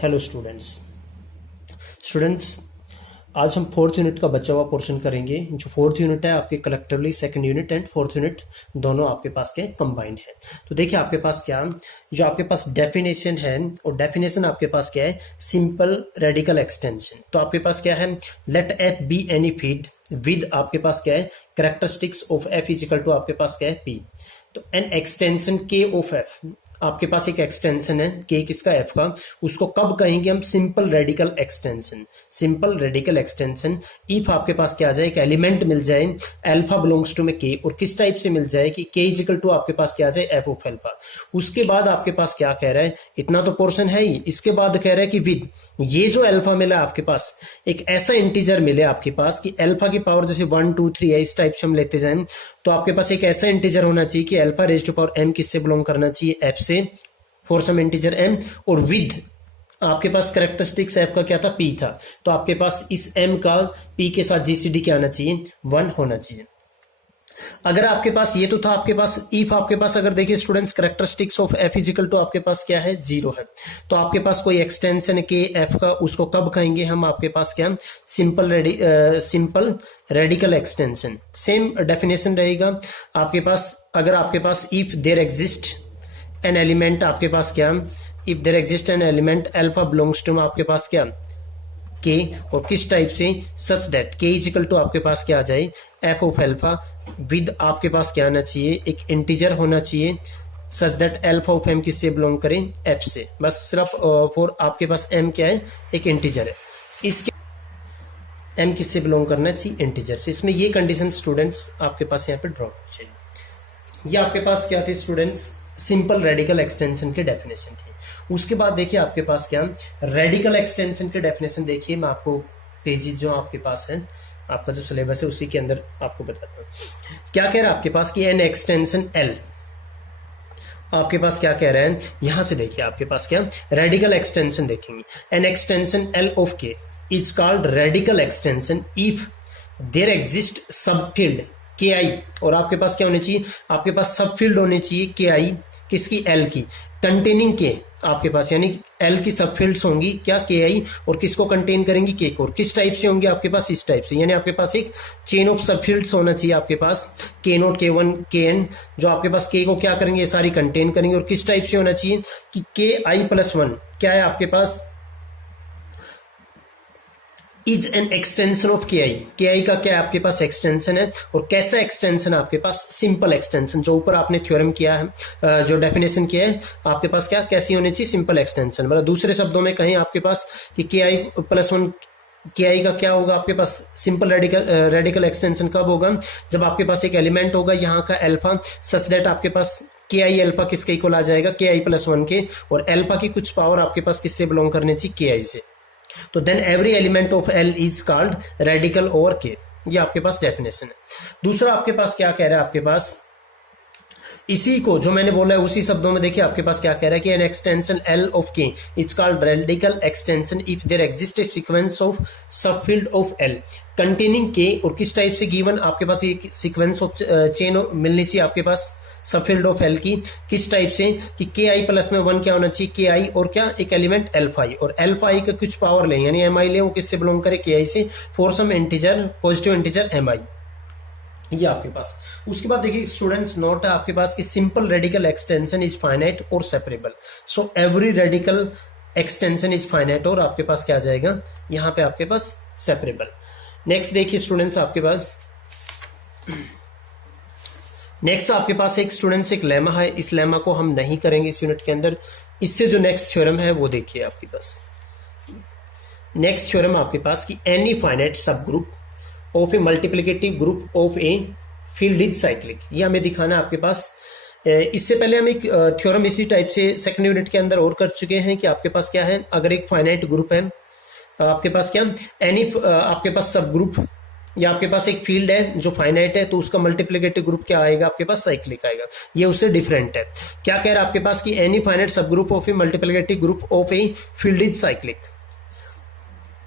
Hello students आज हम fourth unit का बचा हुआ पोर्शन करेंगे। जो फोर्थ यूनिट है आपके collectively second unit and fourth unit दोनों आपके पास के कंबाइंड है। तो देखिए आपके पास क्या, जो आपके पास डेफिनेशन है और डेफिनेशन आपके पास क्या है, सिंपल रेडिकल एक्सटेंशन। तो आपके पास क्या है, let F be any field with आपके पास क्या है, characteristics of F is equal to आपके पास क्या है पी। तो an extension K of F, आपके पास एक एक्सटेंशन है के किसका, एफ का, उसको कब कहेंगे हम, simple radical extension. Simple radical extension if आपके पास क्या आ जाए, एक एलिमेंट मिल जाए अल्फा बिलोंग्स टू में के, और किस टाइप से मिल जाए कि के इजिकल टू आपके पास क्या आ जाए, एफ ऑफ अल्फा। उसके बाद आपके पास क्या कह रहा है, इतना तो पोर्शन है ही, इसके बाद कह रहा है कि विद ये जो अल्फा मिला आपके पास, एक ऐसा इंटीजर मिले आपके पास कि अल्फा की पावर जैसे 1 2 3 है, इस टाइप से हम लेते जाए, तो आपके पास एक ऐसा इंटीजर होना चाहिए कि alpha raise to power M किससे बिलोंग करना चाहिए, एफ से, फॉर सम इंटीजर एम, और विद आपके पास कैरेक्टरिस्टिक्स एफ का क्या था, पी था। तो आपके पास इस एम का पी के साथ जीसीडी क्या आना चाहिए, 1 होना चाहिए। अगर आपके पास ये तो था आपके पास इफ, आपके पास अगर देखिए students characteristics of F is equal to आपके पास क्या है, 0 है, तो आपके पास कोई एक्सटेंशन के एफ का, उसको कब कहेंगे हम, आपके पास क्या, simple radical extension. Same definition रहेगा आपके पास। अगर आपके पास if there exist an element, आपके पास क्या, if there exist an element alpha belongs to आपके पास क्या के, और किस टाइप से, such that K is equal to आपके पास क्या आ जाए, एफ ऑफ अल्फा, विद आपके पास क्या आना चाहिए, एक इंटीजर होना चाहिए, such that alpha of M किससे बिलोंग करें, एफ से। बस सिर्फ फॉर आपके पास एम क्या है, एक इंटीजर है, इसके एम किससे बिलोंग करना चाहिए, इंटीजर से। इसमें ये कंडीशन स्टूडेंट्स आपके पास यहाँ पे ड्रॉ होनी चाहिए। ये आपके पास क्या थी स्टूडेंट्स, सिंपल रेडिकल एक्सटेंशन की डेफिनेशन थी। उसके बाद देखिए आपके पास क्या, रेडिकल एक्सटेंशन की डेफिनेशन देखिए, मैं आपको पेजेस जो आपके पास है, आपका जो सिलेबस है उसी के अंदर आपको बताता हूँ। क्या कह रहा है आपके पास कि एन एक्सटेंशन एल, आपके पास क्या कह रहे हैं, यहां से देखिए आपके पास क्या, रेडिकल एक्सटेंशन देखेंगे, an extension L of K is called radical extension if there exist sub field K I, और आपके पास क्या होने चाहिए, आपके पास सब फील्ड होने चाहिए के आई, किसकी, एल की, कंटेनिंग के आपके पास, यानी एल की सब फील्ड्स होंगी क्या, के आई, और किसको कंटेन करेंगी, के को, और किस टाइप से होंगे आपके पास, इस टाइप से, यानी आपके पास एक चेन ऑफ सब फील्ड्स होना चाहिए आपके पास, के नोट, के वन, के एन, जो आपके पास के को क्या करेंगे, ये सारी कंटेन करेंगे, और किस टाइप से होना चाहिए कि के आई प्लस 1 क्या है आपके पास, इज एन एक्सटेंशन ऑफ के आई। के आई का क्या है आपके पास, एक्सटेंशन है, और कैसा एक्सटेंशन है आपके पास, सिंपल एक्सटेंशन, जो ऊपर आपने थ्योरम किया है, जो डेफिनेशन किया है आपके पास क्या, कैसी होनी चाहिए, सिंपल एक्सटेंशन। मतलब दूसरे शब्दों में कहें आपके पास कि के आई प्लस 1, के आई का क्या होगा आपके पास, सिंपल रेडिकल एक्सटेंशन कब होगा, जब आपके पास एक एलिमेंट होगा यहाँ का अल्फा, सच दैट आपके पास के आई अल्फा किसके इक्वल आ जाएगा, के आई प्लस 1 के, और अल्फा की कुछ पावर आपके पास किससे बिलोंग करनी चाहिए, के आई से। तो then every element of L is called radical over K, ये आपके पास डेफिनेशन है। दूसरा आपके पास क्या कह रहा है, आपके पास इसी को जो मैंने बोला है उसी शब्दों में देखिए आपके पास क्या कह रहा है कि an extension L of K is called radical extension if there exist a sequence of sub field of L containing K, और किस टाइप से गिवन, आपके पास ये सीक्वेंस ऑफ चेन मिलनी चाहिए आपके पास सब फील्ड ऑफ एल की, किस टाइप से कि के आई प्लस में 1 क्या होना चाहिए, के आई, और क्या, एक एलिमेंट एल्फा आई, और एल्फा आई का कुछ पावर लें, यानी एम आई लें, वो किससे बिलोंग करे, के आई से, for some integer, positive integer M I, ये आपके पास। उसके बाद देखिए स्टूडेंट्स नोट है आपके पास कि simple radical extension is finite और separable, so every radical extension is finite, और आपके पास क्या आ जाएगा यहां पे आपके पास सेपरेबल। नेक्स्ट देखिए स्टूडेंट्स आपके पास, नेक्स्ट आपके पास एक स्टूडेंट्स एक लेमा है, इस लेमा को हम नहीं करेंगे इस यूनिट के अंदर। इससे जो नेक्स्ट थ्योरम है वो देखिए आपके पास, नेक्स्ट थ्योरम आपके पास कि any finite sub group of a multiplicative group of a field is cyclic, ये हमें दिखाना है आपके पास। इससे पहले हम एक थ्योरम इसी टाइप से सेकंड यूनिट के अंदर और कर चुके हैं कि आपके पास क्या है, अगर एक फाइनाइट ग्रुप है आपके पास क्या, एनी आपके पास सब ग्रुप, या आपके पास एक फील्ड है जो फाइनाइट है, तो उसका मल्टीप्लिकेटिव ग्रुप क्या आएगा आपके पास, साइक्लिक आएगा। ये उससे डिफरेंट है। क्या कह रहा है आपके पास कि any finite sub group of a multiplicative group of a field is cyclic,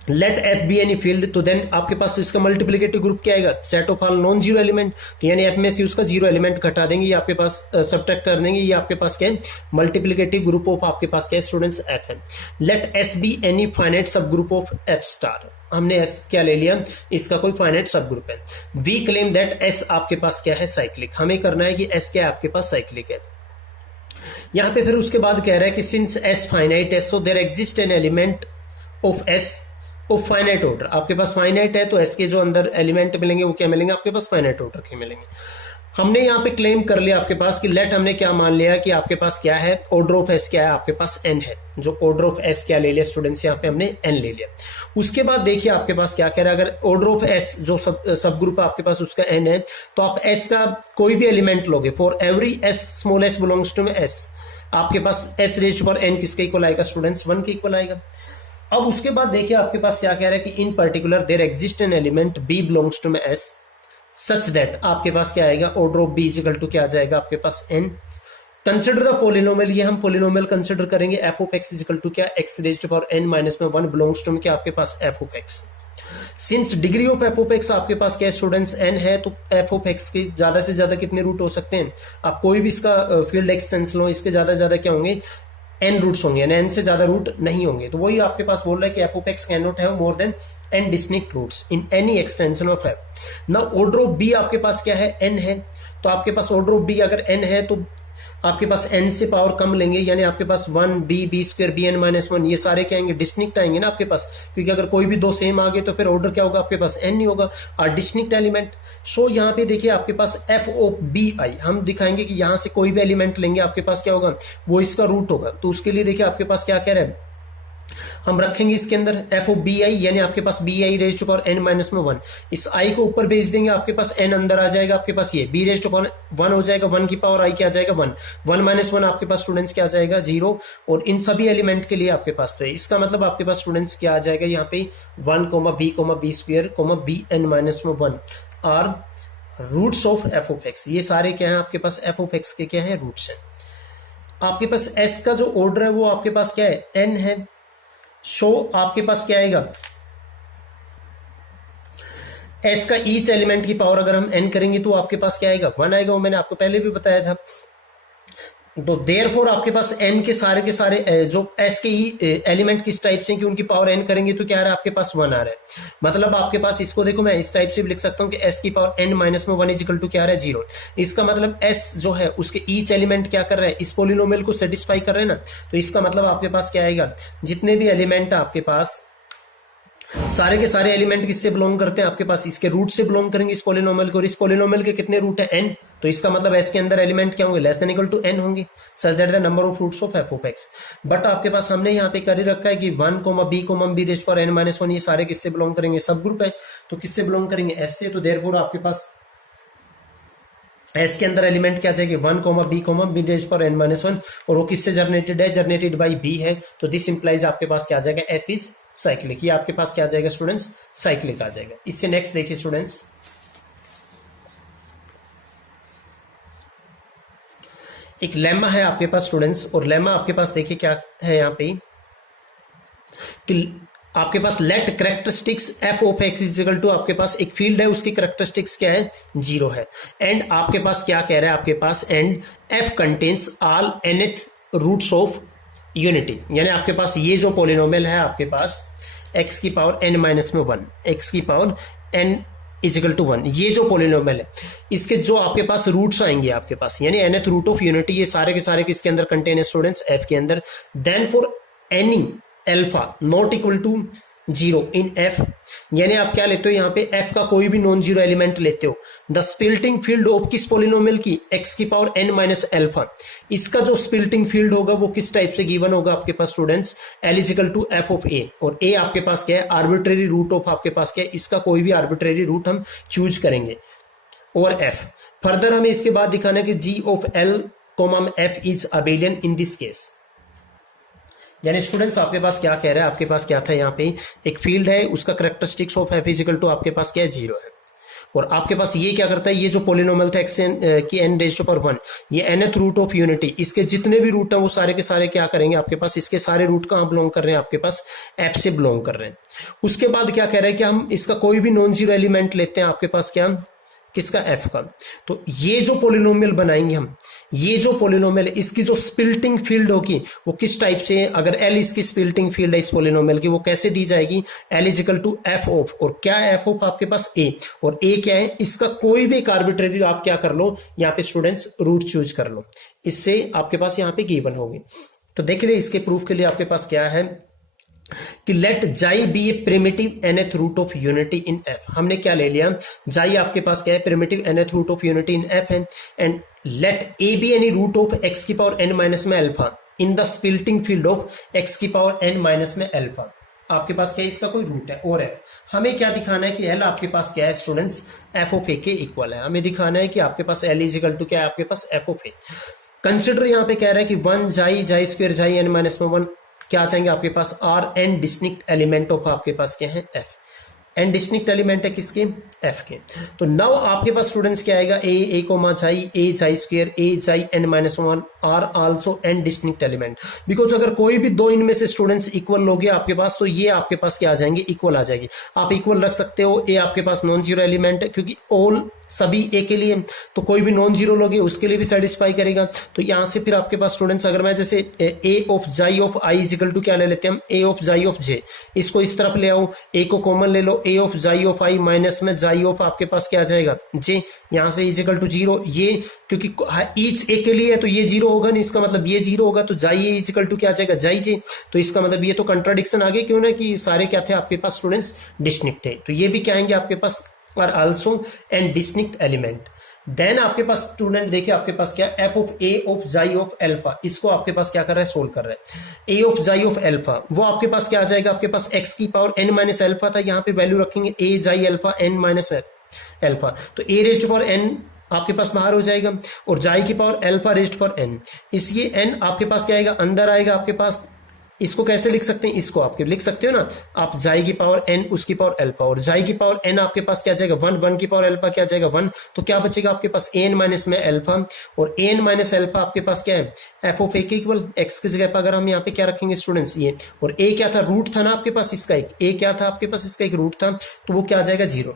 let F be any field, तो देन आपके पास इसका मल्टीप्लिकेटिव ग्रुप क्या आएगा, set of all non zero element, तो यानी एफ में से उसका जीरो एलिमेंट घटा देंगे, ये आपके पास सब्ट्रैक्ट कर देंगे, ये आपके पास क्या है, मल्टीप्लिकेटिव ग्रुप ऑफ आपके पास क्या है स्टूडेंट्स, एफ है। Let S be any finite sub group of F star, हमने एस क्या ले लिया, इसका कोई फाइनाइट सब ग्रुप है। वी क्लेम दैट एस आपके पास क्या है, साइक्लिक, हमें करना है कि एस क्या है आपके पास, साइक्लिक है। यहां पे फिर उसके बाद कह रहा है कि सिंस एस फाइनाइट है so there exist an element of S of finite order, आपके पास फाइनाइट है तो एस के जो अंदर एलिमेंट मिलेंगे वो क्या मिलेंगे आपके पास, फाइनाइट ऑर्डर के मिलेंगे। हमने यहाँ पे क्लेम कर लिया आपके पास कि लेट, हमने क्या मान लिया कि आपके पास क्या है, ऑर्डर ऑफ एस क्या है आपके पास, एन है, जो ऑर्डर ऑफ एस क्या ले लिया स्टूडेंट्स, यहाँ पे हमने एन ले लिया। उसके बाद देखिए आपके पास क्या कह रहा है, अगर ऑर्डर ऑफ एस जो सब ग्रुप है आपके पास उसका एन है, तो आप एस का कोई भी एलिमेंट लोगे, for every S small S belongs to S, आपके पास एस रेज पर एन किसके इक्वल आएगा स्टूडेंट्स, 1 के इक्वल आएगा। अब उसके बाद देखिए आपके पास क्या कह रहा है कि in particular there exist an element B belongs to S such that, आपके पास क्या आएगा, order of B equal to क्या आ जाएगा आपके पास एन। कंसिडर द पोलिनोमियल, ये हम पोलिनोमियल कंसिडर करेंगे, F of X equal to क्या, X raise to power N minus में 1 बिलोंग्स टू क्या आपके पास F of X. Since degree of F of X आपके पास क्या स्टूडेंट्स एन है, तो एफ ऑफ एक्स के ज्यादा से ज्यादा कितने रूट हो सकते हैं, आप कोई भी इसका फील्ड एक्सटेंशन लो, इसके ज्यादा से ज्यादा क्या होंगे, एन रूट्स होंगे, एन से ज्यादा रूट नहीं होंगे। तो वही आपके पास बोल रहा है कि F of X can not have more than N distinct roots in any extension of F. Now order of B आपके पास क्या है, एन है, तो आपके पास ऑर्डर ऑफ बी अगर एन है तो आपके पास एन से पावर कम लेंगे, यानी आपके पास 1 B B square B N minus 1, ये सारे क्या आएंगे, डिस्टिंक्ट आएंगे ना आपके पास, क्योंकि अगर कोई भी दो सेम आ गए तो फिर ऑर्डर क्या होगा आपके पास, एन नहीं होगा, और डिस्टिंक्ट एलिमेंट। सो यहाँ पे देखिए आपके पास एफ ऑफ बी आई, हम दिखाएंगे कि यहां से कोई भी एलिमेंट लेंगे आपके पास क्या होगा, वो इसका रूट होगा। तो उसके लिए देखिए आपके पास क्या कह रहे हैं, हम रखेंगे इसके अंदर एफ ऑफ बी आई, यानी आपके पास B I raise to power N minus में 1, इस आई को ऊपर भेज देंगे, आपके पास एन अंदर आ जाएगा, आपके पास ये बी रेज टू पावर 1 हो जाएगा, 1 की पावर आई क्या आ जाएगा 1, 1 माइनस 1 आपके पास स्टूडेंट्स क्या आ जाएगा 0, और इन सभी एलिमेंट के लिए आपके पास, तो इसका मतलब आपके पास स्टूडेंट्स क्या आ जाएगा यहाँ पे 1 B square B N minus में 1 are roots of F of X, ये सारे क्या है आपके पास एफ ऑफ एक्स के क्या है, रूट्स है। आपके पास एस का जो ऑर्डर है वो आपके पास क्या है, एन है। सो आपके पास क्या आएगा, एस का ईच एलिमेंट की पावर अगर हम एन करेंगे तो आपके पास क्या आएगा, 1 आएगा, वो मैंने आपको पहले भी बताया था। तो देयरफॉर आपके पास एन के सारे जो एस के एलिमेंट किस टाइप से कि उनकी पावर एन करेंगे तो क्या आ रहा है आपके पास 1 आ रहा है। मतलब आपके पास इसको देखो मैं इस टाइप से भी लिख सकता हूं कि एस की पावर एन माइनस में 1 इज इक्वल टू क्या आ रहा है 0। इसका मतलब एस जो है उसके ईच एलिमेंट क्या कर रहा है, इस पोलिनोमियल को सेटिस्फाई कर रहे हैं ना, तो इसका मतलब आपके पास क्या आएगा, जितने भी एलिमेंट है आपके पास सारे के सारे एलिमेंट किससे बिलोंग करते हैं आपके पास, इसके रूट से बिलोंग करेंगे इस पोलिनोमियल को, और इस पोलिनोमियल के कितने रूट है n, तो इसका मतलब s के अंदर एलिमेंट क्या होंगे, less than equal to n होंगे, such that the number of roots of f of x। But आपके पास हमने यहाँ पे कर ही रखा है कि 1 b rays power n minus 1 ये सारे किससे बिलोंग करेंगे, सब ग्रुप है, तो किससे बिलोंग करेंगे s से। तो देयरफॉर आपके पास एस के अंदर एलिमेंट क्या चाहिए 1 B raise power n minus 1, और वो किससे जनरेटेड है, जनरेटेड बाई बी है। तो दिस इंप्लाइज आपके पास क्या आ जाएगा, एस इज साइक्लिक, ये आपके पास क्या आ जाएगा स्टूडेंट्स, साइक्लिक आ जाएगा। इससे नेक्स्ट देखिए स्टूडेंट्स, एक लेमा है आपके पास स्टूडेंट्स, और लेमा आपके पास देखिए क्या है यहाँ पे कि आपके पास let characteristics F of X is equal to, आपके पास एक फील्ड है उसकी करेक्टरिस्टिक्स क्या है 0 है, एंड आपके पास क्या कह रहा है आपके पास, and F contains all nth roots of unity, यानी आपके पास ये जो पोलिनोमियल है आपके पास x की पावर n माइनस में 1, x की पावर n इजिकल टू 1, ये जो पोलिनोमियल है इसके जो आपके पास रूट्स आएंगे आपके पास, यानी nth रूट ऑफ यूनिटी, ये सारे के सारे किसके अंदर कंटेन है स्टूडेंट्स, f के अंदर। Then for any alpha not equal to 0 in f, यानी आप क्या लेते हो यहाँ पे f का कोई भी नॉन जीरो एलिमेंट लेते हो, द स्प्लिटिंग फील्ड ऑफ किस पोलिनोमियल की, x की पावर n माइनस अल्फा, इसका जो स्प्लिटिंग फील्ड होगा वो किस टाइप से गिवन होगा आपके पास students, l is equal to f of a, और a आपके पास क्या है, आर्बिट्रेरी रूट ऑफ आपके पास क्या है, इसका कोई भी आर्बिट्रेरी रूट हम चूज करेंगे ओवर f। फर्दर हमें इसके बाद दिखाना है कि g of l f is abelian in this case, यानी स्टूडेंट्स आपके पास क्या कह रहा है, आपके पास क्या था यहाँ पे एक फील्ड है उसका characteristics of f is equal to आपके पास क्या है 0 है, और आपके पास ये क्या करता है, ये जो पोलिनोमियल था एक्स एन की एन रेज़ टू पावर 1, ये nth रूट ऑफ यूनिटी, इसके जितने भी रूट हैं वो सारे के सारे क्या करेंगे आपके पास, इसके सारे रूट कहां बिलोंग कर रहे हैं आपके पास, एफ से बिलोंग कर रहे हैं। उसके बाद क्या कह रहे हैं कि हम इसका कोई भी नॉन जीरो एलिमेंट लेते हैं आपके पास, क्या किसका, एफ का। तो ये जो पोलिनोमियल बनाएंगे हम, ये जो पोलिनोमियल है इसकी जो स्प्लिटिंग फील्ड होगी वो किस टाइप से, अगर एल इसकी स्प्लिटिंग फील्ड है इस पोलिनोमियल की, वो कैसे दी जाएगी, L is equal to F of, और क्या एफ ऑफ आपके पास ए, और ए क्या है, इसका कोई भी एक आर्बिट्रेरी आप क्या कर लो यहाँ पे स्टूडेंट्स रूट चूज कर लो, इससे आपके पास यहाँ पे गिवन होगी। तो देख लीजिए इसके प्रूफ के लिए आपके पास क्या है कि लेट जाई be a primitive nth root of unity in F. हमने क्या ले लिया, जाई आपके पास क्या है, primitive nth root of unity in F है, and let A be any root of X की पावर n माइनस में alpha in the splitting field of X की पावर n माइनस में अल्फा। आपके पास क्या है, इसका कोई रूट है और एफ। हमें क्या दिखाना है कि एल आपके पास क्या है स्टूडेंट्स, एफ ऑफ ए के इक्वल है। हमें दिखाना है कि आपके पास एल इज इक्वल टू क्या है, आपके पास एफ ऑफ ए। कंसिडर यहाँ पे कह रहा है कि 1 जाई स्क्वायर जाई n माइनस में 1 क्या आ जाएंगे आपके पास, are N distinct element of आपके पास क्या है, एफ। एन डिस्टिंक्ट एलिमेंट है किसके, एफ के। तो नाउ आपके पास स्टूडेंट्स क्या आएगा, ए कोमा जाई, ए जाई square, a xi N minus 1 are also N distinct element. Because अगर कोई भी दो इनमें से स्टूडेंट्स इक्वल लोगे आपके पास, तो ये आपके पास क्या आ जाएंगे, इक्वल आ जाएगी। आप इक्वल रख सकते हो, ए आपके पास नॉन जीरो एलिमेंट है क्योंकि ऑल सभी ए के लिए, तो कोई भी नॉन जीरो लोगे उसके लिए भी सेटिस्फाई करेगा। तो यहां से फिर आपके पास स्टूडेंट्स, अगर मैं जैसे a of xi of I is equal to क्या ले लेते हैं हम, ए ऑफ जाई ऑफ जे, इसको इस तरफ ले आओ, ए को कॉमन ले लो, ए of xi of I minus में जाई ऑफ आपके पास क्या आ जाएगा, जे, यहां से इज इक्वल टू 0। ये क्योंकि ईच ए के लिए है तो ये 0 होगा नहीं, इसका मतलब ये 0 होगा, तो जाई ए इज इक्वल टू क्या आ जाएगा, जाई जे। तो इसका मतलब ये तो कंट्राडिक्शन आ गया, क्यों ना, कि सारे क्या थे आपके पास स्टूडेंट्स, डिस्टिंक्ट थे। तो ये भी क्या आएंगे आपके पास, और also and distinct element. Then आपके पास स्टूडेंट देखिए आपके पास क्या, F of a of xi of alpha, इसको आपके पास क्या कर रहा है, सोल्व कर रहा है। ए ऑफ जाई ऑफ एल्फा वो आपके पास क्या आ जाएगा, आपके पास एक्स की पावर एन माइनस एल्फा था, यहाँ पे वैल्यू रखेंगे ए जाई एल्फा एन माइनस एल्फा, तो ए रेज्ड पावर एन आपके पास बाहर हो जाएगा, और जाई की power alpha raised power N, इसलिए एन आपके पास क्या आएगा, अंदर आएगा आपके पास। इसको कैसे लिख सकते हैं, इसको आपके लिख सकते हो ना आप, जाई की पावर एन उसकी पावर एल्फा, और जाई की पावर एन आपके पास क्या जाएगा 1, 1 की पावर एल्फा क्या जाएगा 1, तो क्या बचेगा आपके पास एन माइनस में एल्फा, और एन माइनस एल्फा आपके पास क्या है, एफ ऑफ ए के इक्वल, एक्स की जगह पर अगर हम यहाँ पे क्या रखेंगे स्टूडेंट्स ये, और ए क्या था, रूट था ना आपके पास इसका एक, ए क्या था आपके पास इसका एक रूट था, तो वो क्या आ जाएगा 0।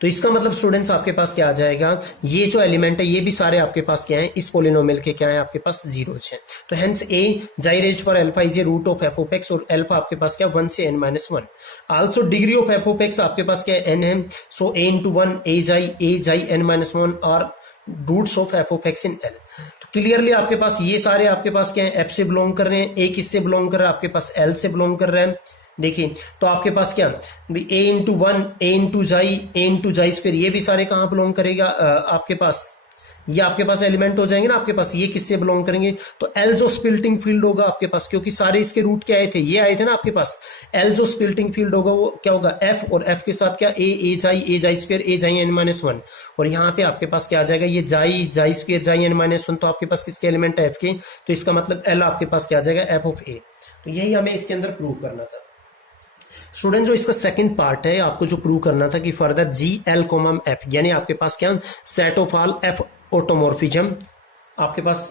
तो इसका मतलब स्टूडेंट्स आपके पास क्या आ जाएगा, ये जो एलिमेंट है ये भी सारे आपके पास क्या है, इस पोलिनोमियल के क्या है आपके पास, जीरोज हैं। तो hence a xi raised power alpha is a root of F of X, और अल्फा आपके पास क्या 1 से n minus 1। Also degree of F of X आपके पास क्या है, n है, सो a into 1 a xi n minus 1 are roots of F of X in L. तो क्लियरली आपके पास ये सारे आपके पास क्या है, एफ से बिलोंग कर रहे हैं, ए किससे बिलोंग कर रहा है आपके पास, एल से बिलोंग कर रहा है। देखिए तो आपके पास क्या, ए इंटू 1 ए इंटू जाई स्क्वायर, ये भी सारे कहां बिलोंग करेगा आपके पास, ये आपके पास एलिमेंट हो जाएंगे ना आपके पास, ये किससे बिलोंग करेंगे, तो एल जो स्प्लिटिंग फील्ड होगा आपके पास, क्योंकि सारे इसके रूट क्या आए थे, ये आए थे ना आपके पास, एल जो स्प्लिटिंग फील्ड होगा वो क्या होगा, एफ, और एफ के साथ क्या, ए जाई square a xi N minus 1, और यहाँ पे आपके पास क्या आ जाएगा, ये जाई स्क्वायर जाई एन माइनस 1, तो आपके पास किसके एलिमेंट है, एफ के, तो इसका मतलब एल आपके पास क्या आ जाएगा, एफ ऑफ ए। तो यही हमें इसके अंदर प्रूव करना था स्टूडेंट। जो इसका सेकंड पार्ट है, आपको जो प्रूव करना था कि फर्दर जी एल कोमम एफ, यानी आपके पास क्या, set of all F automorphism आपके पास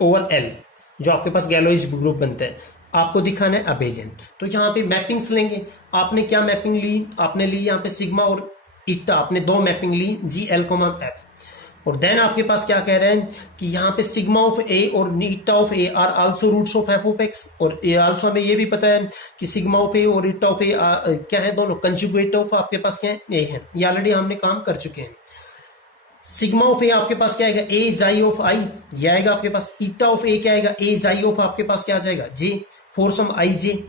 ओवर एल, जो आपके पास गैलोइज ग्रुप बनते हैं, आपको दिखाना है अबेलियन। तो यहाँ पे मैपिंग्स लेंगे, आपने क्या मैपिंग ली, आपने ली यहाँ पे सिग्मा और ईटा, आपने दो मैपिंग ली जी एल कोमम एफ, और देन आपके पास क्या कह रहे हैं कि यहाँ पे सिग्मा ऑफ ए और eta of a are also roots of F of X, और आल्सो हमें ये भी पता है कि सिग्मा ऑफ ए और ईटा ऑफ ए क्या है, दोनों कंजुगेट ऑफ आपके पास क्या है, ए है, ये ऑलरेडी हमने काम कर चुके हैं। सिग्मा ऑफ ए आपके पास क्या आएगा, ए जाई ऑफ आई, ये आएगा आपके पास। ईटा ऑफ ए क्या आएगा, ए जाई ऑफ आपके पास क्या आ जाएगा, जे, फोर सम आई जे।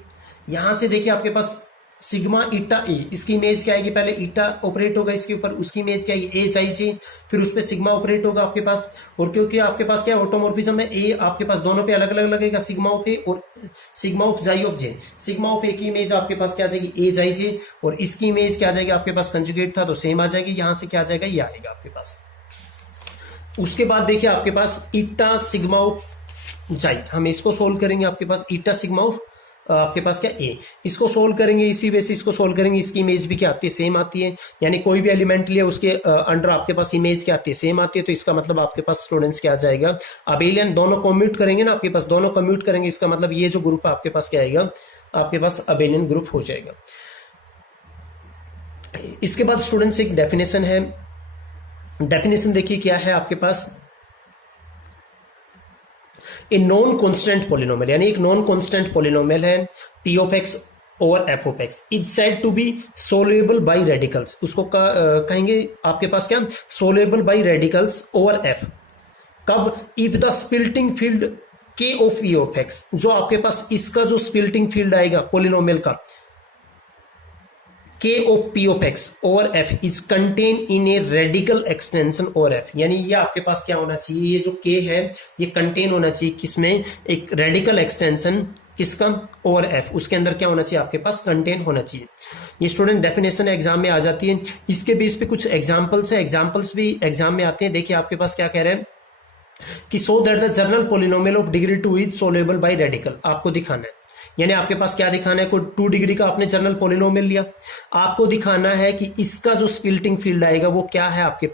यहां से देखिए आपके पास सिग्मा ईटा ए, इसकी इमेज क्या आएगी, पहले ईटा ऑपरेट होगा इसके ऊपर, उसकी इमेज क्या आएगी, ए जाई जे, फिर उस पर सिग्मा ऑपरेट होगा आपके पास, और क्योंकि आपके पास क्या ऑटोमॉर्फिज्म है, ए आपके पास दोनों पे अलग अलग लगेगा, सिग्मा ऑफ ए और sigma of xi of J. Sigma of ए की इमेज आपके पास क्या आ जाएगी, ए जाई जे, और इसकी इमेज क्या आ जाएगी आपके पास, कंजुगेट था तो सेम आ जाएगी, यहां से क्या आ जाएगा, ये आएगा आपके पास। उसके बाद देखिए आपके पास ईटा सिग्मा ऑफ जाई, हम इसको सोल्व करेंगे, आपके पास ईटा सिग्मा ऑफ आपके पास क्या ए, इसको सोल्व करेंगे, इसी वे से इसको सोल्व करेंगे, इसकी इमेज भी क्या आती है, सेम आती है। यानी कोई भी एलिमेंट लिया उसके अंडर आपके पास इमेज क्या आती है, सेम आती है। तो इसका मतलब आपके पास स्टूडेंट्स क्या आ जाएगा, अबेलियन दोनों कम्यूट करेंगे ना, आपके पास दोनों कम्यूट करेंगे, इसका मतलब ये जो ग्रुप आपके पास क्या आएगा, आपके पास अबेलियन ग्रुप हो जाएगा। इसके बाद स्टूडेंट्स एक डेफिनेशन है, डेफिनेशन देखिए क्या है आपके पास, ए नॉन कांस्टेंट पॉलिनोमियल, यानी एक नॉन कांस्टेंट पॉलिनोमियल है P of X over F of X is said to be soluble by radicals, उसको कहेंगे आपके पास क्या, soluble by radicals over F. कब, if the splitting field K of E of X, जो आपके पास इसका जो स्प्लिटिंग फील्ड आएगा पॉलिनोमियल का k of p of x over f is contained in a radical extension over f, यानी ये आपके पास क्या होना चाहिए, ये जो k है ये कंटेन होना चाहिए किसमें, एक रेडिकल एक्सटेंशन किसका, ओवर f, उसके अंदर क्या होना चाहिए आपके पास, कंटेन होना चाहिए। ये स्टूडेंट डेफिनेशन एग्जाम में आ जाती है। इसके बेस पे कुछ एग्जांपल्स है, एग्जांपल्स भी एग्जाम में आते हैं। देखिए आपके पास क्या कह रहे हैं कि so that the general polynomial of degree 2 is soluble by radical, आपको दिखाना है, यानी आपके पास क्या दिखाना है, कोई 2 डिग्री का आपने जनरल पॉलिनोमियल लिया, आपको दिखाना है कि इसका जो स्प्लिटिंग फील्ड आएगा वो क्या है आपके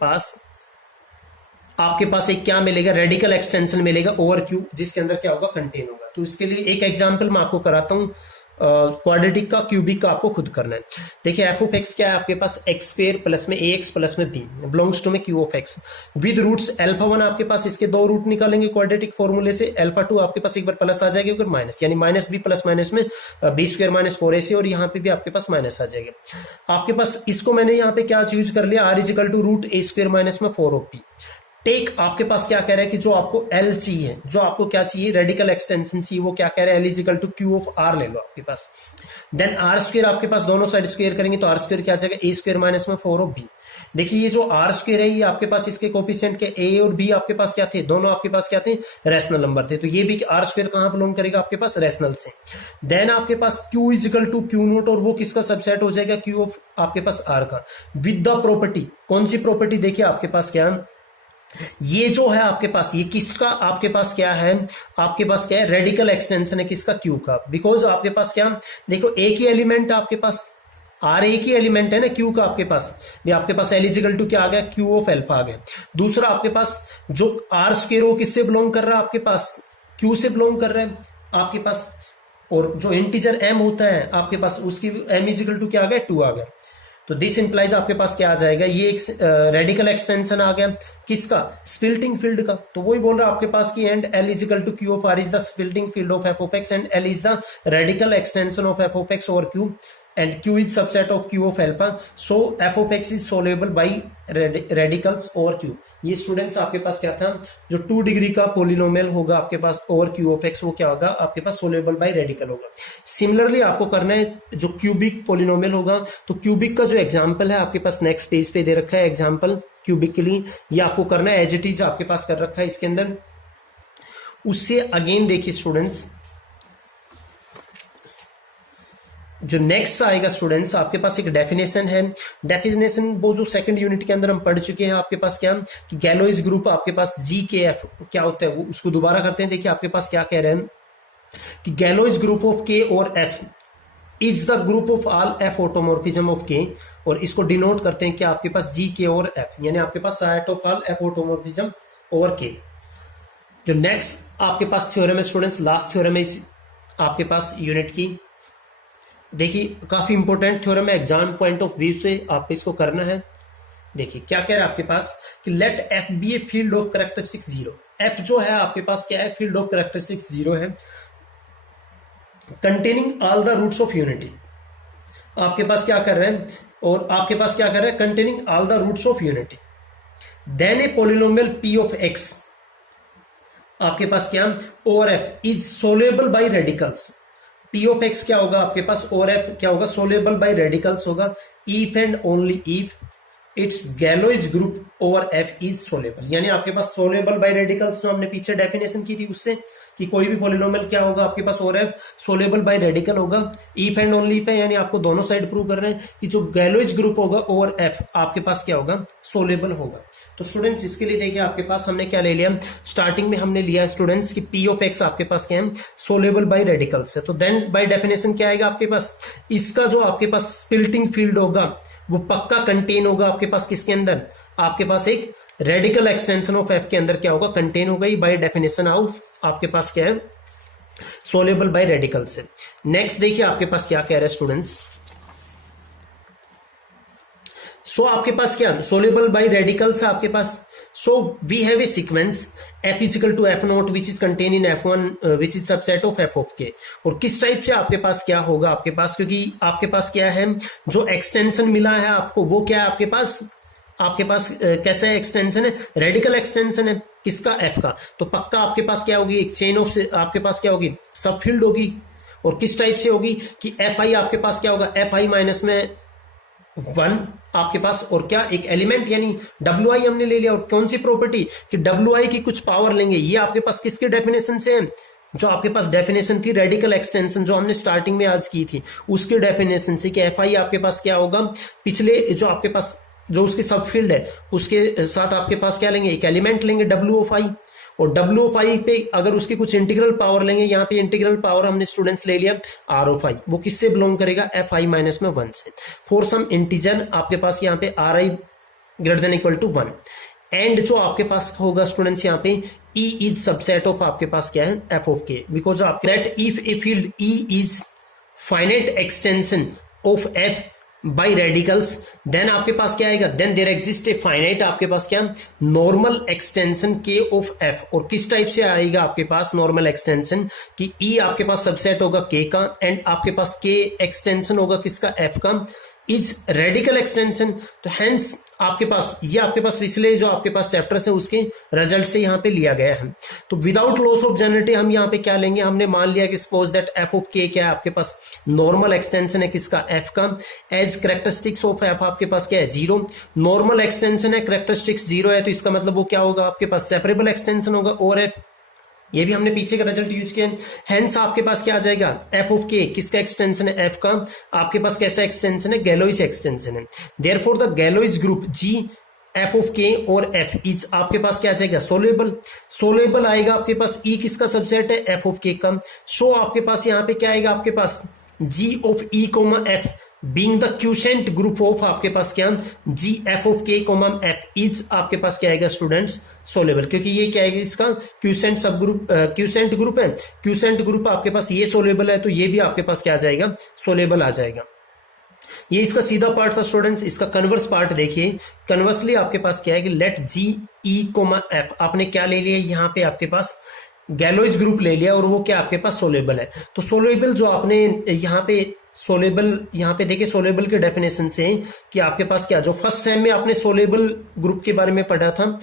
पास एक क्या मिलेगा, रेडिकल एक्सटेंशन मिलेगा ओवर क्यू, जिसके अंदर क्या होगा, कंटेन होगा। तो इसके लिए एक एग्जांपल मैं आपको कराता हूं, क्वाड्रेटिक का, क्यूबिक का आपको खुद करना है। देखिए एफ ऑफ एक्स क्या है आपके पास, एक्स स्क्वायर प्लस में ए एक्स प्लस में बी बिलोंग्स टू में Q of X with roots alpha 1, आपके पास इसके 2 रूट निकालेंगे क्वाड्रेटिक फॉर्मूले से, अल्फा 2 आपके पास एक बार प्लस आ जाएगा, फिर माइनस, यानी माइनस बी प्लस माइनस में बी स्क्वायर माइनस 4ac, और यहाँ पे भी आपके पास माइनस आ जाएगा। आपके पास इसको मैंने यहाँ पे क्या यूज कर लिया, R is equal to root A square minus में 4 ऑफ बी। टेक आपके पास क्या कह रहा है कि जो आपको एल चाहिए, जो आपको क्या चाहिए, रेडिकल एक्सटेंशन चाहिए, वो क्या कह रहा है, L is equal to Q of R ले लो आपके पास। देन आर स्क्वायर आपके पास दोनों साइड स्क्वायर करेंगे तो आर स्क्वायर क्या आ जाएगा, ए स्क्वायर माइनस में 4 ऑफ बी। देखिए ये जो आर स्क्वायर है ये आपके पास इसके कोफिशिएंट के ए और बी आपके पास क्या थे, दोनों आपके पास क्या थे, रैशनल नंबर थे। तो ये भी आर स्क्वायर कहां बिलोंग करेगा आपके पास, रैशनल से। देन आपके पास Q is equal to Q naught, और वो किसका सबसेट हो जाएगा, क्यू ऑफ आपके पास आर का, विद द प्रॉपर्टी, कौन सी प्रॉपर्टी, देखिए आपके पास क्या, ये जो है आपके पास, ये किसका आपके पास क्या है, आपके पास क्या है, रेडिकल एक्सटेंशन है किसका, क्यू का। बिकॉज आपके पास क्या, देखो एक ही एलिमेंट आपके पास, आर एक ही एलिमेंट है ना क्यू का, आपके पास भी आपके पास एल इजिकल टू क्या आ गया, क्यू ऑफ एल्फा आ गया। दूसरा आपके पास जो आर स्क्वायर वो किससे बिलोंग कर रहा है, आपके पास क्यू से बिलोंग कर रहे हैं आपके पास, और जो इंटीजर एम होता है आपके पास उसकी एम इजिकल टू क्या आ गया, 2 आ गया। तो दिस इंप्लाइज आपके पास क्या आ जाएगा, ये एक रेडिकल एक्सटेंशन आ गया किसका, स्प्लिटिंग फील्ड का। तो वही बोल रहा है आपके पास की and L is equal to Q of R is the splitting field of F of X and L is the radical extension of F of X over Q and q is subset of q of alpha, so f of x is soluble by radicals over q। ये students आपके पास क्या था, जो 2 degree का polynomial होगा आपके पास ओवर q of x, वो क्या होगा आपके पास, सोल्यूबल बाय रेडिकल होगा। सिमिलरली आपको करना है जो क्यूबिक पोलिनोमियल होगा, तो क्यूबिक का जो एग्जांपल है आपके पास नेक्स्ट पेज पे दे रखा है एग्जांपल क्यूबिक के लिए, ये आपको करना है एज इट इज आपके पास कर रखा है इसके अंदर। उससे अगेन देखिए स्टूडेंट्स, जो नेक्स्ट आएगा स्टूडेंट्स आपके पास एक डेफिनेशन है, डेफिनेशन वो जो सेकंड यूनिट के अंदर हम पढ़ चुके हैं आपके पास क्या, कि गैलोइज ग्रुप आपके पास जी के एफ क्या होता है, वो उसको दोबारा करते हैं। देखिए आपके पास क्या कह रहे हैं कि गैलोइज ग्रुप ऑफ के और F is the group of all F automorphism of K, और इसको डिनोट करते हैं कि आपके पास जी के और एफ, यानी आपके पास set of all F automorphism over K. जो नेक्स्ट आपके पास थ्योरम है स्टूडेंट्स, लास्ट थ्योरम है इस आपके पास यूनिट की, देखिए काफी इंपॉर्टेंट थ्योरम है, एग्जाम पॉइंट ऑफ व्यू से आप इसको करना है। देखिए क्या कह रहा है आपके पास कि let F be a field of characteristics 0, F जो है आपके पास क्या है, फील्ड ऑफ कैरेक्टरिस्टिक्स 0 है, containing all the roots of unity. आपके पास क्या कर रहे हैं, और आपके पास क्या कर रहे हैं, containing all the roots of unity. Then a polynomial P of X आपके पास क्या, over F is soluble by radicals. P of X क्या होगा आपके पास, और एफ क्या होगा, सोल्यूबल बाय रेडिकल्स होगा, if and only if its Galois group over F is solvable. यानी आपके पास सोलेबल बाय रेडिकल्स जो हमने पीछे डेफिनेशन की थी उससे, कि कोई भी पॉलिनोमियल क्या होगा आपके पास over F solvable by radical होगा। इफ एंड ओनली इफ है, यानी आपको दोनों साइड प्रूव कर रहे हैं कि जो गैलोइज ग्रुप होगा ओवर एफ आपके पास क्या होगा, सोलेबल होगा। तो स्टूडेंट्स इसके लिए देखिए आपके पास हमने क्या ले लिया, स्टार्टिंग में हमने लिया स्टूडेंट्स कि पी ऑफ एक्स आपके पास क्या है, सोलेबल बाय रेडिकल्स है। तो देन बाय डेफिनेशन क्या आएगा आपके पास, इसका जो आपके पास स्प्लिटिंग फील्ड होगा वो पक्का कंटेन होगा आपके पास किसके अंदर, आपके पास एक रेडिकल एक्सटेंशन ऑफ एफ के अंदर क्या होगा, कंटेन होगा। बाय डेफिनेशन ऑफ आपके पास क्या है, सोलेबल बाय रेडिकल से। नेक्स्ट देखिए आपके पास क्या कह रहे हैं स्टूडेंट्स, सो आपके पास क्या सोलेबल बाय रेडिकल्स आपके पास। So we have a sequence F is equal to F naught which is contain in F one which is subset of F of K. और किस टाइप से आपके पास क्या होगा आपके पास, क्योंकि आपके पास क्या है जो एक्सटेंशन मिला है आपको वो क्या है आपके पास कैसा एक्सटेंशन है, रेडिकल एक्सटेंशन है किसका, एफ का। तो पक्का आपके पास क्या होगी, एक चेन ऑफ आपके पास क्या होगी, सब फील्ड होगी। और किस टाइप से होगी कि एफ आई आपके पास क्या होगा, एफ आई माइनस में 1 आपके पास, और क्या एक एलिमेंट यानी डब्ल्यू आई हमने ले लिया। और कौन सी प्रॉपर्टी कि डब्ल्यू आई की कुछ पावर लेंगे, ये आपके पास किसके डेफिनेशन से है, जो आपके पास डेफिनेशन थी रेडिकल एक्सटेंशन जो हमने स्टार्टिंग में आज की थी उसके डेफिनेशन से कि एफ आई आपके पास क्या होगा, पिछले जो आपके पास जो उसकी सब फील्ड है उसके साथ आपके पास क्या लेंगे, एक एलिमेंट लेंगे डब्ल्यू ऑफ आई। और डब्ल्यू ऑफ आई पे अगर उसकी कुछ इंटीग्रल पावर लेंगे, यहाँ पे इंटीग्रल पावर हमने स्टूडेंट्स ले लिया आर ऑफ आई, वो किससे बिलोंग करेगा, एफ आई माइनस में 1 से। फॉर सम इंटीजर आपके पास यहाँ पे R I greater than equal to 1। And जो आपके पास होगा स्टूडेंट्स यहाँ पे ई इज सबसेट ऑफ आपके पास क्या है, एफ ऑफ के। बिकॉज आपके that if a field E is finite extension of F by radicals, then आपके पास क्या आएगा, then there exist a finite आपके पास क्या normal extension K of F. और किस टाइप से आएगा आपके पास नॉर्मल एक्सटेंशन कि ई आपके पास सबसेट होगा के का, एंड आपके पास के एक्सटेंशन होगा किसका, एफ का, इज रेडिकल एक्सटेंशन। तो हेंस आपके पास ये आपके पास पिछले जो आपके पास चैप्टर्स है उसके रिजल्ट से यहाँ पे लिया गया है। तो विदाउट लॉस ऑफ जनरेटिव हम यहाँ पे क्या लेंगे, हमने मान लिया कि सपोज दैट एफ ऑफ के क्या है आपके पास नॉर्मल एक्सटेंशन है किसका, एफ का। एज कैरेक्टरिस्टिक्स ऑफ एफ आपके पास क्या है, 0। नॉर्मल एक्सटेंशन है, कैरेक्टरिस्टिक्स 0 है, तो इसका मतलब वो क्या होगा आपके पास सेपरेबल एक्सटेंशन होगा ओवर एफ। ये भी हमने पीछे का रिजल्ट यूज किया। हेंस आपके पास क्या आ जाएगा, एफ ऑफ के किसका एक्सटेंशन है, एफ का। आपके पास कैसा एक्सटेंशन है, गैलोइज एक्सटेंशन है। Therefore the Galois group G F of K और एफ इज आपके पास क्या आ जाएगा, सोलेबल। सोलेबल आएगा आपके पास, ई किसका सबसेट है, एफ ऑफ के का। सो आपके पास यहाँ पे क्या आएगा आपके पास, G of E comma F being the quotient group of आपके पास क्या, G F of K comma F is आपके पास क्या आएगा स्टूडेंट्स, सोलेबल। क्योंकि ये क्या है इसका क्यूसेंट सब ग्रुप, क्यूसेंट ग्रुप है, क्यूसेंट ग्रुप आपके पास ये सोलेबल है, तो ये भी आपके पास क्या आ जाएगा, सोलेबल आ जाएगा। ये इसका सीधा पार्ट था स्टूडेंट्स। इसका कन्वर्स पार्ट देखिए, कन्वर्सली आपके पास क्या है कि लेट जी ई कोमा एफ, आपने क्या ले लिया यहाँ पे आपके पास गैलोइज ग्रुप ले लिया, और वो क्या आपके पास सोलेबल है। तो सोलेबल जो आपने यहाँ पे सोलेबल यहाँ पे देखिए सोलेबल के डेफिनेशन से कि आपके पास क्या, जो फर्स्ट सेम में आपने सोलेबल ग्रुप के बारे में पढ़ा था,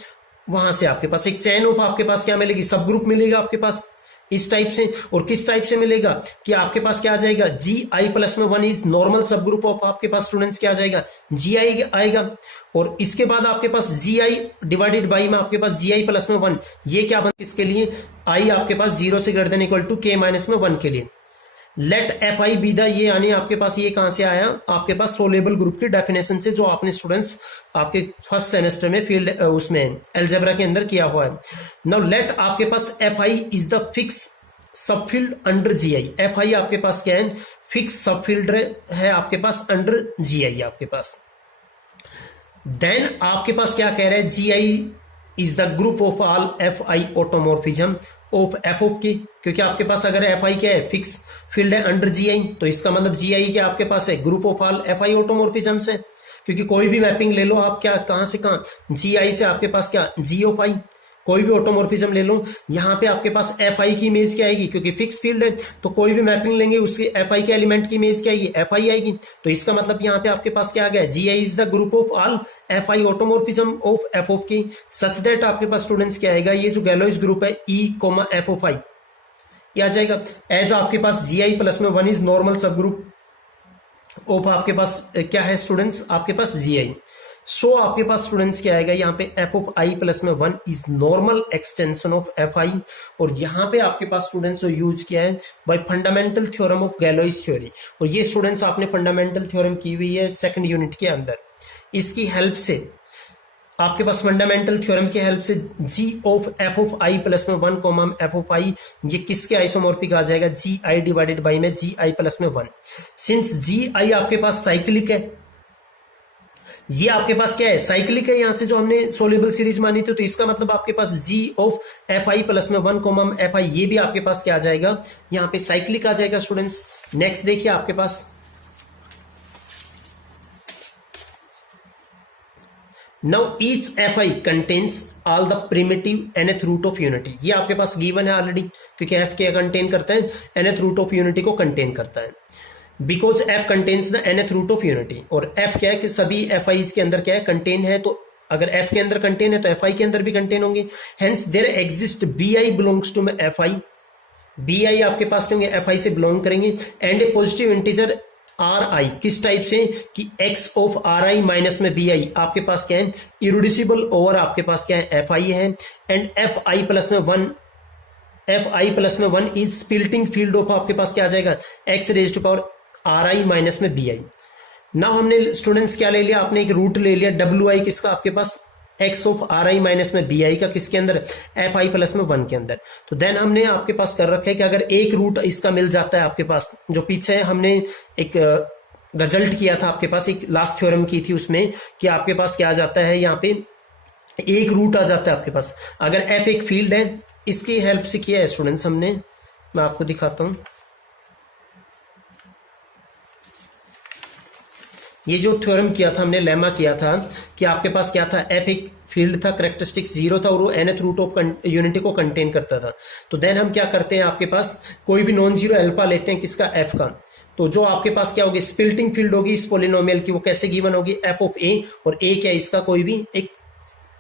वहां से आपके पास एक चेन ऑफ आपके पास क्या मिलेगी, सब ग्रुप मिलेगा आपके पास इस टाइप से। और किस टाइप से मिलेगा कि आपके पास क्या आ जाएगा, जी आई प्लस में 1 इज नॉर्मल सब ग्रुप ऑफ आपके पास स्टूडेंट्स क्या आ जाएगा, जी आई आएगा। और इसके बाद आपके पास जी आई डिवाइडेड बाई में आपके पास जी आई प्लस में 1, ये क्या बन किसके लिए, आई आपके पास 0 से greater than equal to K minus में 1 के लिए। Let F I be the, ये यानी आपके पास ये कहां से आया, आपके पास सोलेबल ग्रुप की डेफिनेशन से, जो आपने स्टूडेंट्स आपके फर्स्ट सेमेस्टर में फील्ड उसमें अलजेब्रा के अंदर किया हुआ है। नाउ लेट आपके पास F I is the fix subfield under G I. F I आपके पास क्या है, फिक्स सबफील्ड है आपके पास अंडर जी आई आपके पास। देन आपके पास क्या कह रहा है, G I is the group of all F I automorphism of F of K. क्योंकि आपके पास अगर एफ आई क्या है, फिक्स फील्ड है अंडर जी आई, तो इसका मतलब जी आई क्या आपके पास है, group of all F I automorphism से। क्योंकि कोई भी मैपिंग ले लो आप, क्या कहां से कहां, जी आई से आपके पास क्या, जी ऑफ आई। कोई भी ऑटोमोर्फिज्म ले लो, यहाँ पे आपके पास एफ आई की इमेज क्या आएगी, क्योंकि फिक्स फील्ड है, तो कोई भी मैपिंग लेंगे उसके एफ आई के एलिमेंट की इमेज क्या आएगी, एफ आई आएगी। तो इसका मतलब यहाँ पे आपके पास क्या आ गया, G I is the group of all F I automorphism of F of K, such that आपके पास स्टूडेंट्स क्या आएगा, ये जो गैलोइज ग्रुप है ई कोमा एफ ऑफ आई ये आ जाएगा। एज आपके पास जी आई प्लस में 1 इज नॉर्मल सब ग्रुप ऑफ आपके पास क्या है स्टूडेंट्स, आपके पास जी आई। सो आपके पास स्टूडेंट्स क्या आएगा यहाँ पे एफ ऑफ आई प्लस में 1 is normal extension of F I, और यहाँ पे आपके पास स्टूडेंट्स जो यूज किया है by fundamental theorem of Galois theory, और ये स्टूडेंट्स आपने फंडामेंटल थ्योरम की हुई है सेकंड यूनिट के अंदर। इसकी हेल्प से आपके पास फंडामेंटल थ्योरम की हेल्प से G of F of I plus में 1 कॉमा एफ ऑफ आई, ये किसके आइसोमॉर्फिक आ जाएगा, जी आई डिवाइडेड बाई में जी आई प्लस में 1। सिंस जी आई आपके पास साइक्लिक है, ये आपके पास क्या है, साइक्लिक है, यहां से जो हमने सोल्यूबल सीरीज मानी थी, तो इसका मतलब आपके पास G of F I plus में 1 कॉमा एफ आई, ये भी आपके पास क्या आ जाएगा, यहां पे साइक्लिक आ जाएगा स्टूडेंट्स। नेक्स्ट देखिए आपके पास Now each fi contains all the primitive nth root of unity, ये आपके पास गिवन है ऑलरेडी, क्योंकि f क्या कंटेन करता है, nth root of unity को कंटेन करता है, because f contains the nth root of unity, और f क्या है कि सभी fi's के अंदर क्या है, कंटेन है, तो अगर f के अंदर कंटेन है तो fi के अंदर भी कंटेन होंगे, hence there exist bi belongs to fi, bi आपके पास होंगे fi से बिलोंग करेंगे, and a positive integer R I, किस टाइप से कि x of R I minus में बी आई आपके पास क्या है, इरिड्यूसिबल ओवर आपके पास क्या है, एफ आई है, एंड एफ आई प्लस में 1 इज स्प्लिटिंग फील्ड ऑफ आपके पास क्या आ जाएगा, x raise to power R I minus में बी आई। नाउ हमने स्टूडेंट्स क्या ले लिया, आपने एक रूट ले लिया डब्ल्यू आई किसका, आपके पास x of R I minus में बी आई का, किसके अंदर, एफ आई प्लस में 1 के अंदर। तो देन हमने आपके पास कर रखा है कि अगर एक रूट इसका मिल जाता है आपके पास, जो पीछे हमने एक रिजल्ट किया था आपके पास, एक लास्ट थ्योरम की थी उसमें, कि आपके पास क्या आ जाता है, यहाँ पे एक रूट आ जाता है आपके पास, अगर एफ एक फील्ड है, इसकी हेल्प से किया है स्टूडेंट्स हमने, मैं आपको दिखाता हूं। ये जो थ्योरम किया था हमने, लेमा किया था कि आपके पास क्या था, एफ एक फील्ड था, करेक्टरिस्टिक्स 0 था, और वो nth रूट ऑफ यूनिटी को कंटेन करता था। तो देन हम क्या करते हैं, आपके पास कोई भी नॉन जीरो अल्फा लेते हैं किसका, एफ का, तो जो आपके पास क्या होगी, स्प्लिटिंग फील्ड होगी इस पोलिनोमियल की, वो कैसे गिवन होगी, एफ ऑफ ए, और ए क्या है इसका, कोई भी एक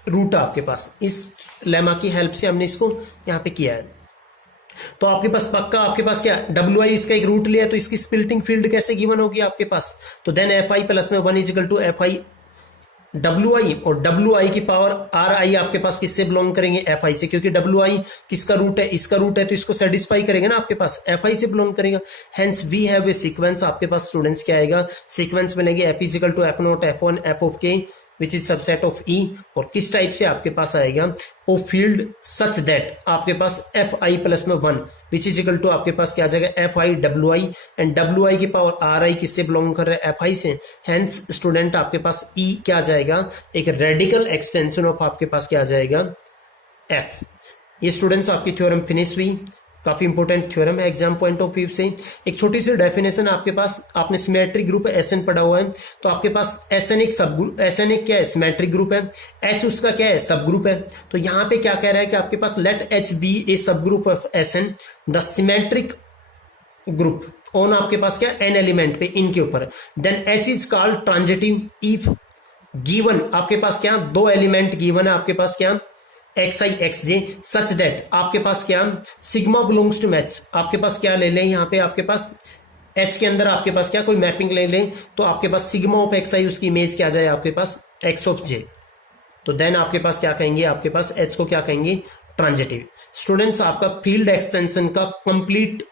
रूट है आपके पास। इस लेमा की हेल्प से हमने इसको यहाँ पे किया है। तो आपके पास पक्का आपके पास क्या, डब्ल्यू आई इसका एक रूट लिया, तो इसकी स्प्लिटिंग फील्ड कैसे गिवन होगी आपके पास, तो देन एफ आई प्लस में 1 is equal to F I W I, और डब्ल्यू आई की पावर आर आई आपके पास किससे बिलोंग करेंगे, एफ आई से, क्योंकि डब्ल्यू आई किसका रूट है, इसका रूट है, तो इसको सेटिस्फाई करेंगे ना आपके पास, एफ आई से बिलोंग करेगा। Hence we have a sequence, आपके पास स्टूडेंट्स क्या आएगा, सीक्वेंस मिलेंगे F is equal to F not F one F of K which is subset of E, और किस टाइप से आपके पास आएगा, ओ फील्ड सच दैट आपके पास एफ आई प्लस में 1 विच इज इक्वल टू आपके पास क्या आ जाएगा, F I W I, and W I की पावर आर आई किससे बिलोंग कर रहा है, एफ आई से। हेंस स्टूडेंट आपके पास ई क्या आ जाएगा, एक रेडिकल एक्सटेंशन ऑफ आपके पास क्या आ जाएगा, एफ। ये स्टूडेंट्स आपकी थ्योरम फिनिश हुई, काफी इंपॉर्टेंट थ्योरम है एग्जाम पॉइंट ऑफ व्यू से। एक छोटी सी डेफिनेशन आपके पास, आपने सिमेट्रिक ग्रुप एसएन पढ़ा हुआ है, तो आपके पास एसएन एक सब ग्रुप, एसएन एक क्या है, सिमेट्रिक ग्रुप है, एच उसका क्या है, सब ग्रुप है। तो यहां पे क्या कह रहा है कि आपके पास let H be a sub group of SN the symmetric group on आपके पास क्या, एन एलिमेंट पे, इनके ऊपर, then H is called transitive if given आपके पास क्या, 2 एलिमेंट गिवन है आपके पास क्या, x I x J, such that आपके पास क्या, सिग्मा बिलोंग्स टू मैच, आपके पास क्या ले लें यहाँ पे, आपके पास एच के अंदर आपके पास क्या कोई मैपिंग ले लें, तो आपके पास सिग्मा ऑफ एक्स आई उसकी इमेज क्या जाए आपके पास, एक्स ऑफ जे। तो देन आपके पास क्या कहेंगे, आपके पास एच को क्या कहेंगे, ट्रांजिटिव। स्टूडेंट्स आपका फील्ड एक्सटेंशन का कंप्लीट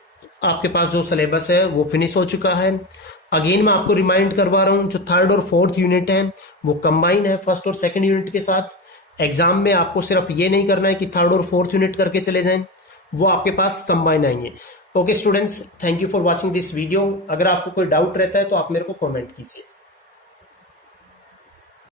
आपके पास जो सिलेबस है वो फिनिश हो चुका है। अगेन मैं आपको रिमाइंड करवा रहा हूं, जो 3rd और 4th यूनिट है वो कंबाइन है 1st और 2nd यूनिट के साथ। एग्जाम में आपको सिर्फ ये नहीं करना है कि 3rd और 4th यूनिट करके चले जाएं, वो आपके पास कंबाइन आएंगे। Okay students, thank you for watching this video. अगर आपको कोई डाउट रहता है तो आप मेरे को कमेंट कीजिए।